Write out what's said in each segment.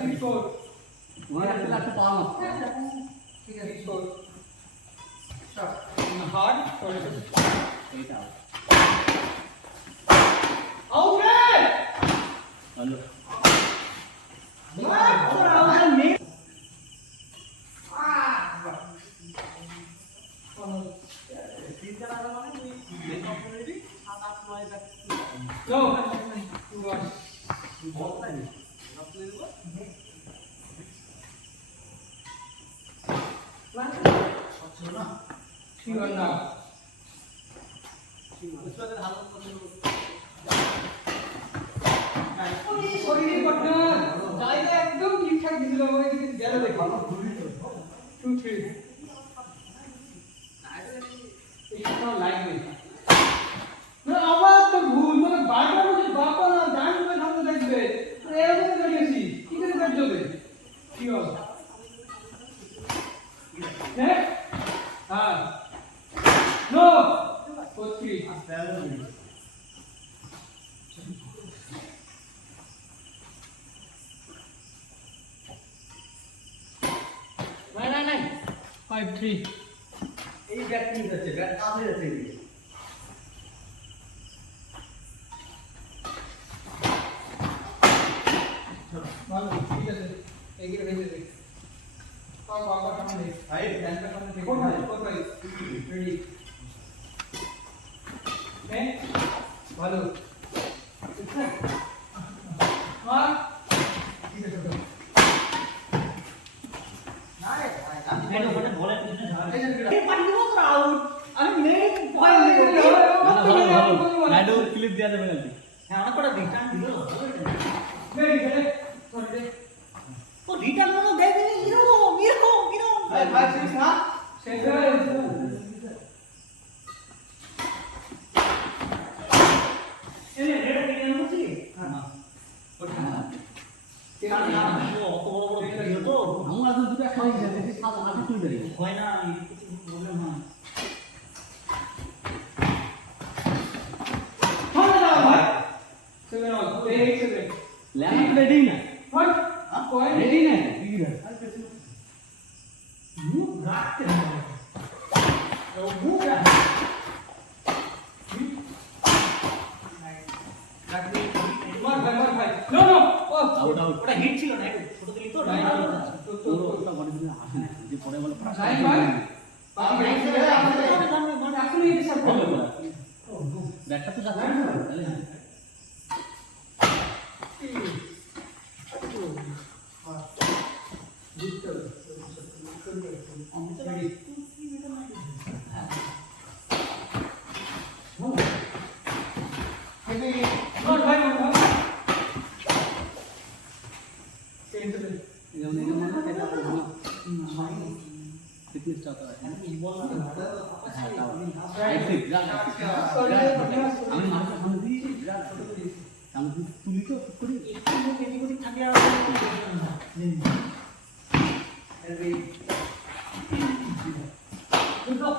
তোমার একটা পাওয়া ঠিক আছে হার্ড এইটা ওকে হ্যালো শরীরের গঠন জায়গা একদম ঠিকঠাক দিছিল ওই গেল দেখো 2 3 এইটা লাইন হইছে না আবার তো ভুল মানে বারবার বলছি বাবা না ডান করে সামনে দেখবে এরকম করে গেছি কি করে কাজ হবে কি হবে হ্যাঁ হ্যাঁ নো 4 3 নাই 5 3 এই ব্যাট নিয়ে যাচ্ছে ব্যাট কাছে যাচ্ছে ভালো ঠিক আছে এগিয়ে রেখে দে পাও বাবা সামনে ভাই ব্যাটটা সামনে থেকে কোথায় রেডি হ্যাঁ ভালো আর ঠিক আছে আমি ওখানে বলে কিছু ঝাড়ে এই পানি দেবো তো আউট আমি নেই ভয় নেই নাইডু ক্লিপ দেয়া যাবে নাকি হ্যাঁ অনেক কটা রিটার্ন দিল ভেরি ভেরি সরি ও রিটার্ন মনে দেয় দেয় এরকম ভাই ভাই শেষ না শেষ হয়ে গেছে এই রেড রিটার্ন করছি হ্যাঁ ওটা অত বড় বড় ভিডিও তো আমরা তো দুটো খাই যাচ্ছে সাদা আগে তুই দেরি হয় না কিছু প্রবলেম হয় থামে না ভাই 7 অল 8 7 ল্যাম্প রেডি না হোয়াট পয়েন্ট রেডি না মুখ রাখতে হবে ও মুখ মার ভাই নো নো আউট আউট ওটা হিট ছিল না একটু ছোট দিলি তো পুরো ওটা বডি দিলে আসে না যে পরে বলে নাই ভাই এখনই এটা সব হবে হবে ব্যাটটা তো যাচ্ছে না তাহলে যেমন এটা মানে এটা ফিটনেসটা তো আছে হ্যাঁ তাও আমি মানুষের সামনে দিয়েছি আমি তুলি তো করি থাকে আর পুরো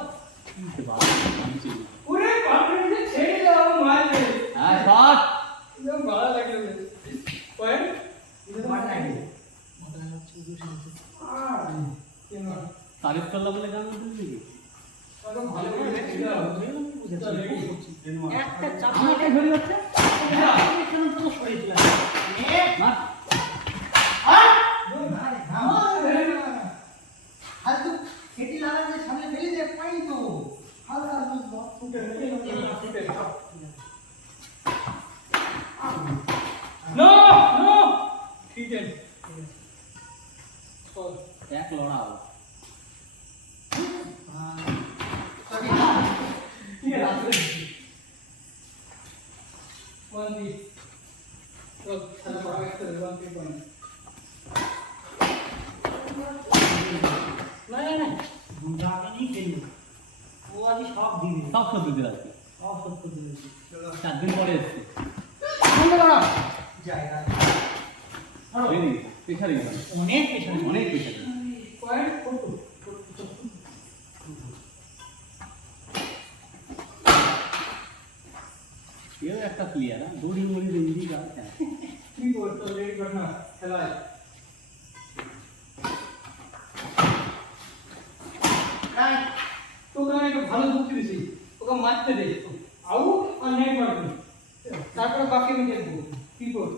কনফিডেন্স ছেড়ে দাও মারবে হ্যাঁ শট একদম ভালো লাগলো পয়েন্ট মার নাই তারিফ করলাম বলে গান বলবি কি একদম ভালো করে দেখছিল একটা চাপ আমাকে ধরে যাচ্ছে কেন তো সরেছিল মার নো নো ঠিক আছে চল এক লড়াও ঠিক আছে ওয়ান দি চল তাহলে বড় একটা ওয়ান দি পয়েন্ট না বুঝাকে नहीं খেলি ও আজ সব দিবে সব সত্য দিল আর কি সব সত্য দিয়েছে 4 দিন পরে এসছে সামনে দাঁড়া জায়গা বেরিয়ে পেছারি অনেক পেছনে অনেক পেছারি পয়েন্ট কত এও একটা প্লেয়ার দৌড়ি মরি রেঞ্জি গা কি করতো লেট করনা খেলায় একটু ভালো বুদ্ধি দিছি ওকে মারতে দে আউট আর নেট মারবি তারপরে বাকি আমি দেখবো কি করব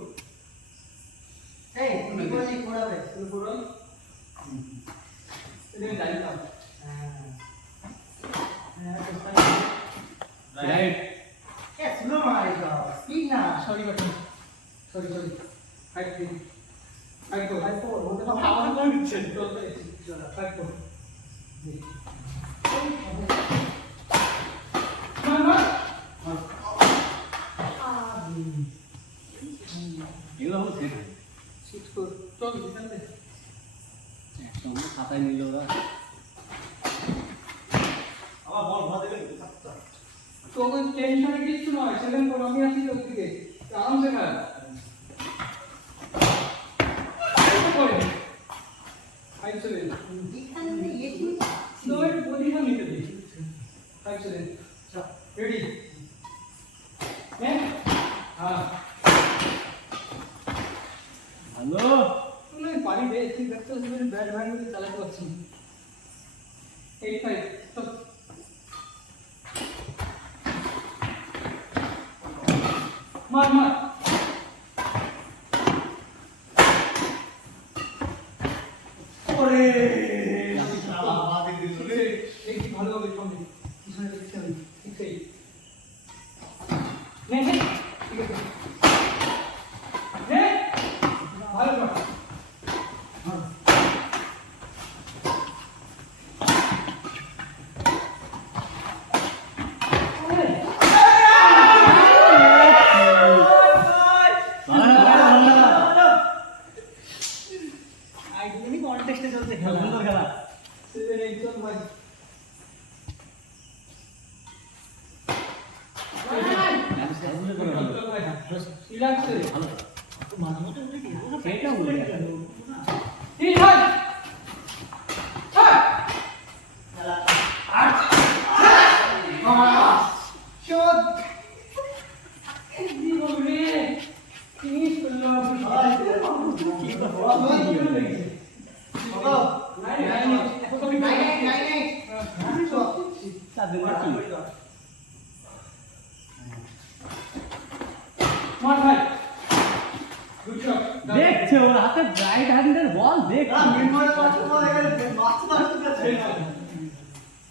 এই তুমি করে নি কোড়াবে তুমি করো এটা জানতাম write a slow Marega speed না সরি বাটন সরি ফাইট করো ফাইট করো ওটা তো আমার কোন দিচ্ছে ফাইট করো মার এগুলো হলো সেট সিট কর চল এখান থেকে একসঙ্গে খাতায় নিল ওরা আমার বল ভালো দেবে তোকে টেনশনে কিচ্ছু নয় সেকেন্ড পর আমি আছি তোর দিকে আরামসে খা করে ফাইভ সেভেন এখানে এসে স্লোয়ের পজিশন নিতে দিই ফাইভ সেভেন রেডি হ্যাঁ ভালো তুই পারি রে তুই ব্যস্ত হয়ে ব্যাট ভাঙ দিয়ে চালাতে পারছিস 85 স্টপ মার ওরে দেখি ভালো হবে সামনে পিছনে দেখতে হবে ঠিক আছে নে ঠিক আছে নে ভালো কর আইডিয়ালি কন্টেস্টে চলছে খেলা সুন্দর খেলা 7 8 1 রিল্যাক্স ভালো মাঝে মধ্যে উঠে দিয়ে সেটা বলে ঠিক হয় শট কি বলবি ফিনিশ করলো কি দেখছে ওর হাতে রাইট হ্যান্ডের বল দেখছে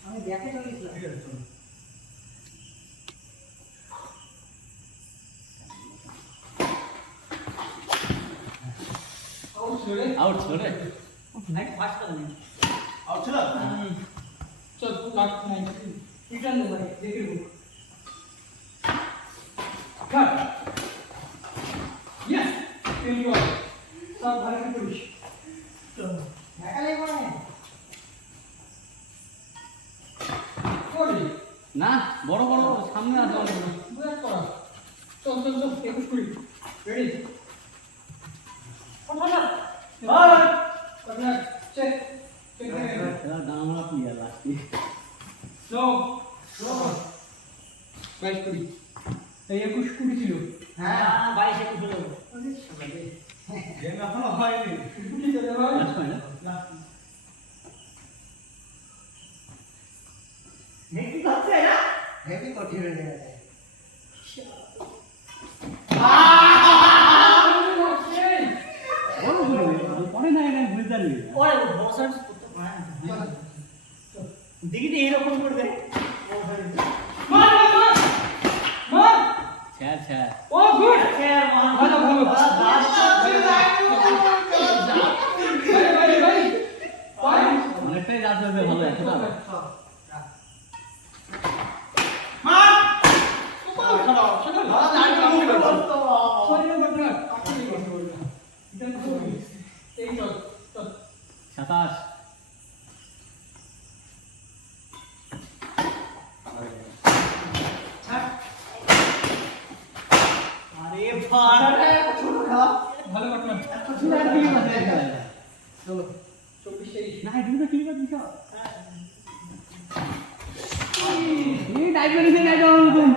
আমি দেখে চলেছিলাম আউট ছোড়ে নাইট ফাস্ট করে নি আউট ছিল চল লাস্ট নাইট রিটার্ন দে ভাই দেখে দেবো কাট ইয়েস টিম গোল সব ভালো করে করিস দেখালে কোনে করি না বড় বড় সামনে আসো বুঝা করা চল 21 কুড়ি রেডি কথা কথা চেক চেক এরা দামরা প্লেয়ার লাস্টে নো বাইশ কুড়ি এই 21 কুড়ি ছিল হ্যাঁ 22 এ উঠলো গেম এখনো হয়নি কুড়ি চলে ভাই হেভি করছে না হেভি কঠিন হয়ে গেছে পরে না এটা বুঝতে পারলি ওরে বসার করতে পারে দেখি তো এরকম করে দে মার ছ্যার ছ্যার ও গুড স্যার মান ভালো ভালো ভাই অনেকটাই রাত হয়েছে ভালো আছে না সাতাশ আরে ভাড়া ছোট খা ভালো ঘটনা চলো 24 না দুটো কি করে দিছ এই ডাইভার দিন না দাও নতুন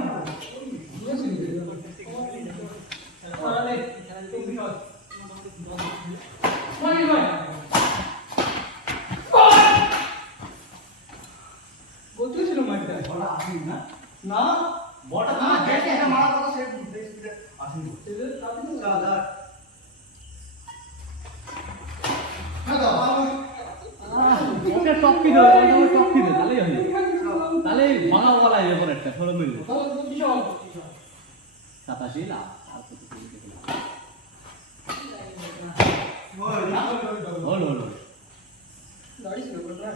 বলতেছিল মাঝে আসেনি না না বড়টা না, তোমার দেখে যেটা মারা কথা সে স্পিডে আসেনি ছেলে তাতে তো চল যা ওকে টপকি দে ওকে টপকি দে তাহলেই হবে তাহলে ভাঙা বলা যাবে পরে একটা ফলো মিলবে 87 লাখ আর কত হলো হলো গাড়ি ছিল বলরা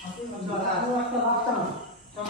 আসলে একটা রাস্তা না সব